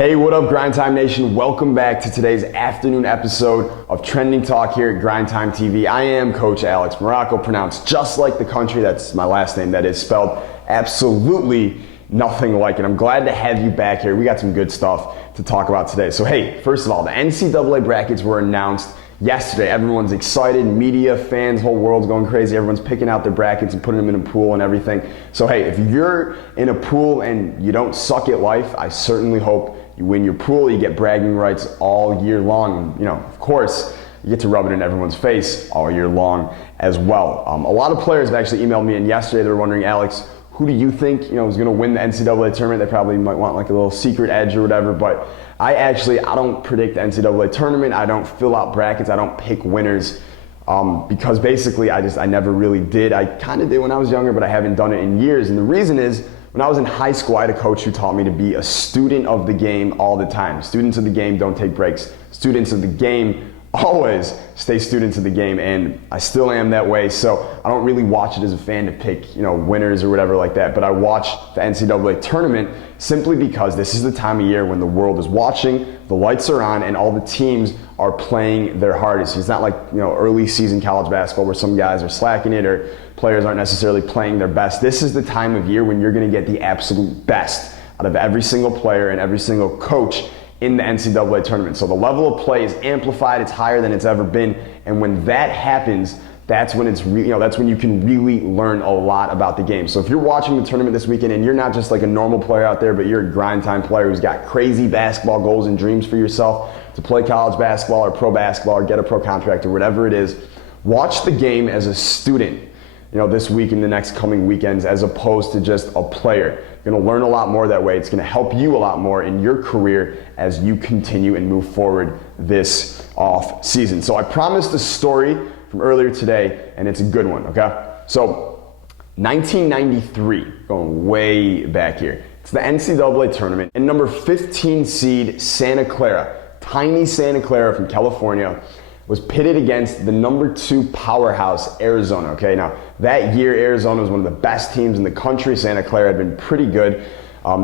Hey, what up, Grind Time Nation? Welcome back to today's afternoon episode of Trending Talk here at Grind Time TV. I am Coach Alex Maroko, pronounced just like the country. That's my last name. That is spelled absolutely nothing like it. I'm glad to have you back here. We got some good stuff to talk about today. So hey, first of all, the NCAA brackets were announced yesterday. Everyone's excited, media, fans, whole world's going crazy. Everyone's picking out their brackets and putting them in a pool and everything. So hey, if you're in a pool and you don't suck at life, I certainly hope you win your pool. You get bragging rights all year long. You know, of course, you get to rub it in everyone's face all year long as well. A lot of players have actually emailed me in yesterday. They were wondering, Alex, who do you think is going to win the NCAA tournament? They probably might want like a little secret edge or whatever, but I don't predict the NCAA tournament. I don't fill out brackets. I don't pick winners because basically I never really did. I kind of did when I was younger, but I haven't done it in years. And the reason is, when I was in high school, I had a coach who taught me to be a student of the game all the time. Students of the game don't take breaks. Students of the game always stay students of the game, and I still am that way. So I don't really watch it as a fan to pick, winners or whatever like that. But I watch the NCAA tournament simply because this is the time of year when the world is watching, the lights are on, and all the teams are playing their hardest. It's not like early season college basketball where some guys are slacking it or players aren't necessarily playing their best. This is the time of year when you're going to get the absolute best out of every single player and every single coach in the NCAA tournament. So the level of play is amplified, it's higher than it's ever been, and when that happens, that's when that's when you can really learn a lot about the game. So if you're watching the tournament this weekend and you're not just like a normal player out there, but you're a grind time player who's got crazy basketball goals and dreams for yourself to play college basketball or pro basketball or get a pro contract or whatever it is, watch the game as a student this week and the next coming weekends as opposed to just a player. You're going to learn a lot more that way. It's going to help you a lot more in your career as you continue and move forward this off season. So I promised a story from earlier today, and it's a good one, okay? So 1993, going way back here. It's the NCAA tournament, and number 15 seed Santa Clara, tiny Santa Clara from California, was pitted against the number 2 powerhouse, Arizona. Okay, now that year, Arizona was one of the best teams in the country. Santa Clara had been pretty good.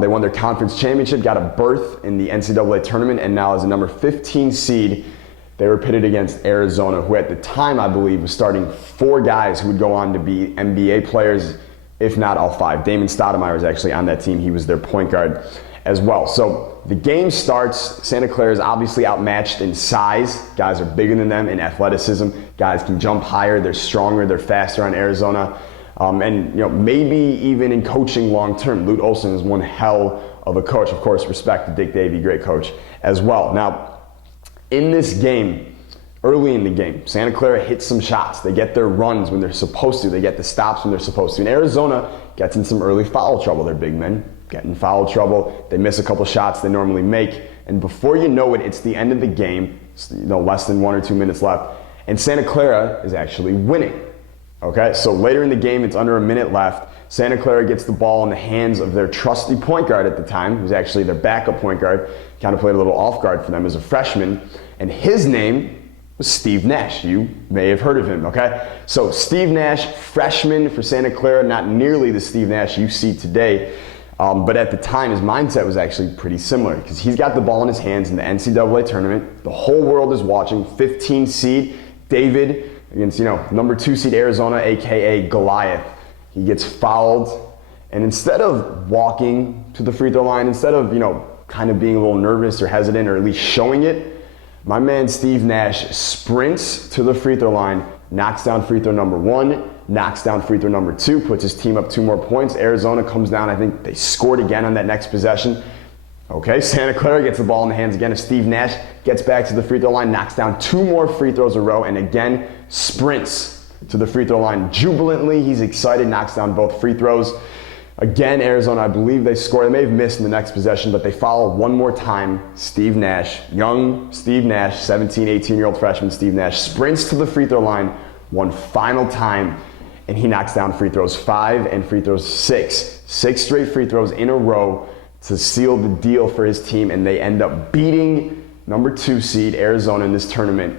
They won their conference championship, got a berth in the NCAA tournament, and now as a number 15 seed, they were pitted against Arizona, who at the time, I believe, was starting 4 guys who would go on to be NBA players, if not all 5. Damon Stoudemire was actually on that team. He was their point guard as well. So the game starts. Santa Clara is obviously outmatched in size. Guys are bigger than them in athleticism. Guys can jump higher. They're stronger. They're faster on Arizona. And maybe even in coaching long term. Lute Olson is one hell of a coach. Of course, respect to Dick Davey, great coach as well. Now, in this game, early in the game, Santa Clara hits some shots. They get their runs when they're supposed to. They get the stops when they're supposed to. And Arizona gets in some early foul trouble. They're big men. Get in foul trouble, they miss a couple shots they normally make, and before you know it, it's the end of the game, less than 1 or 2 minutes left, and Santa Clara is actually winning. Okay, so later in the game, it's under a minute left. Santa Clara gets the ball in the hands of their trusty point guard at the time, who's actually their backup point guard, kind of played a little off guard for them as a freshman, and his name was Steve Nash. You may have heard of him, okay? So Steve Nash, freshman for Santa Clara, not nearly the Steve Nash you see today. But at the time, his mindset was actually pretty similar because he's got the ball in his hands in the NCAA tournament. The whole world is watching. 15 seed David against, number 2 seed Arizona, aka Goliath. He gets fouled, and instead of walking to the free throw line, instead of, kind of being a little nervous or hesitant or at least showing it, my man Steve Nash sprints to the free throw line, knocks down free throw number 1, knocks down free throw number 2, puts his team up 2 more points. Arizona comes down. I think they scored again on that next possession. Okay, Santa Clara gets the ball in the hands again of Steve Nash, gets back to the free throw line, knocks down 2 more free throws in a row, and again sprints to the free throw line jubilantly. He's excited, knocks down both free throws. Again, Arizona, I believe they score. They may have missed in the next possession, but they foul one more time. Steve Nash, young Steve Nash, 17, 18-year-old freshman Steve Nash, sprints to the free throw line one final time, and he knocks down free throws 5 and free throws 6. 6 straight free throws in a row to seal the deal for his team, and they end up beating number 2 seed Arizona in this tournament,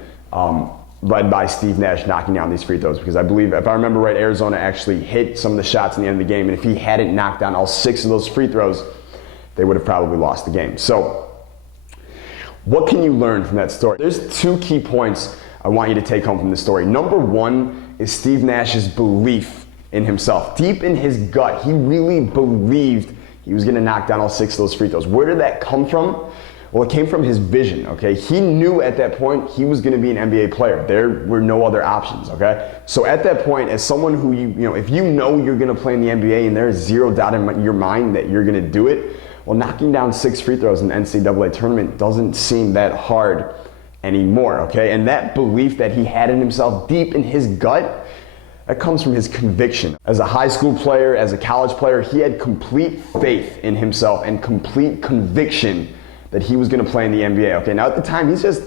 led by Steve Nash knocking down these free throws, because I believe, if I remember right, Arizona actually hit some of the shots in the end of the game, and if he hadn't knocked down all 6 of those free throws, they would have probably lost the game. So What can you learn from that story? There's two key points I want you to take home from this story. Number one is Steve Nash's belief in himself. Deep in his gut, he really believed he was gonna knock down all 6 of those free throws. Where did that come from? Well, it came from his vision, okay? He knew at that point he was gonna be an NBA player. There were no other options, okay? So at that point, as someone who if you know you're gonna play in the NBA and there's zero doubt in your mind that you're gonna do it, well, knocking down 6 free throws in the NCAA tournament doesn't seem that hard anymore, okay? And that belief that he had in himself deep in his gut, that comes from his conviction. As a high school player, as a college player, he had complete faith in himself and complete conviction that he was gonna play in the NBA, okay? Now at the time, he's just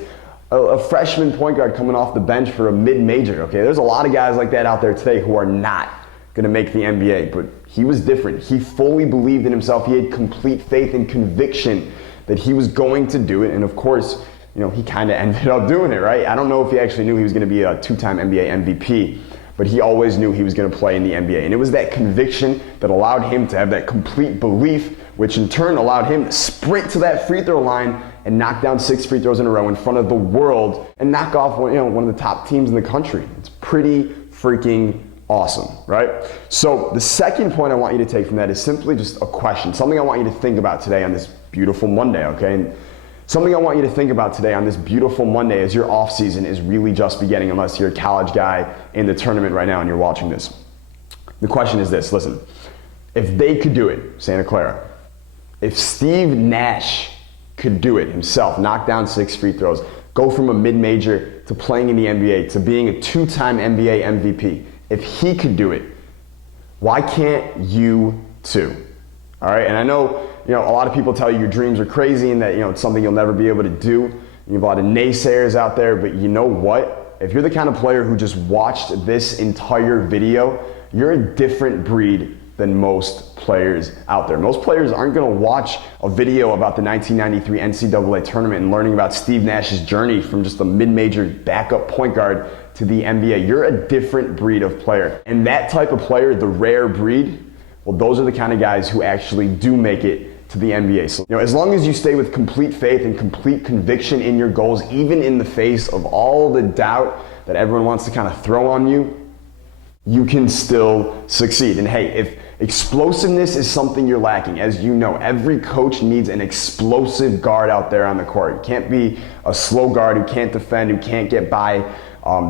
a freshman point guard coming off the bench for a mid-major, okay? There's a lot of guys like that out there today who are not gonna make the NBA, but he was different. He fully believed in himself. He had complete faith and conviction that he was going to do it, and of course, he kind of ended up doing it, right? I don't know if he actually knew he was gonna be a 2-time NBA MVP, but he always knew he was going to play in the NBA. And it was that conviction that allowed him to have that complete belief, which in turn allowed him to sprint to that free throw line and knock down 6 free throws in a row in front of the world and knock off one of the top teams in the country. It's pretty freaking awesome, right? So the second point I want you to take from that is simply just a question, something I want you to think about today on this beautiful Monday, okay? And something I want you to think about today on this beautiful Monday as your off season is really just beginning, unless you're a college guy in the tournament right now and you're watching this. The question is this, listen, if they could do it, Santa Clara, if Steve Nash could do it himself, knock down 6 free throws, go from a mid-major to playing in the NBA to being a 2-time NBA MVP, if he could do it, why can't you too? All right, and I know, a lot of people tell you your dreams are crazy and that, it's something you'll never be able to do. You have a lot of naysayers out there, but you know what? If you're the kind of player who just watched this entire video, you're a different breed than most players out there. Most players aren't gonna watch a video about the 1993 NCAA tournament and learning about Steve Nash's journey from just a mid-major backup point guard to the NBA. You're a different breed of player. And that type of player, the rare breed, well, those are the kind of guys who actually do make it to the NBA. So, as long as you stay with complete faith and complete conviction in your goals, even in the face of all the doubt that everyone wants to kind of throw on you, you can still succeed. And hey, if explosiveness is something you're lacking, as you know, every coach needs an explosive guard out there on the court. You can't be a slow guard who can't defend, who can't get by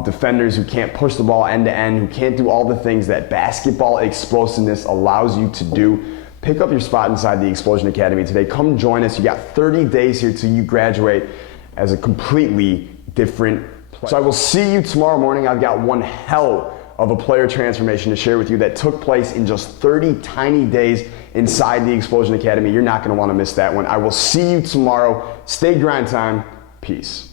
defenders, who can't push the ball end to end, who can't do all the things that basketball explosiveness allows you to do. Pick up your spot inside the Explosion Academy today. Come join us. You got 30 days here till you graduate as a completely different player. So I will see you tomorrow morning. I've got one hell of a player transformation to share with you that took place in just 30 tiny days inside the Explosion Academy. You're not going to want to miss that one. I will see you tomorrow. Stay grind time. Peace.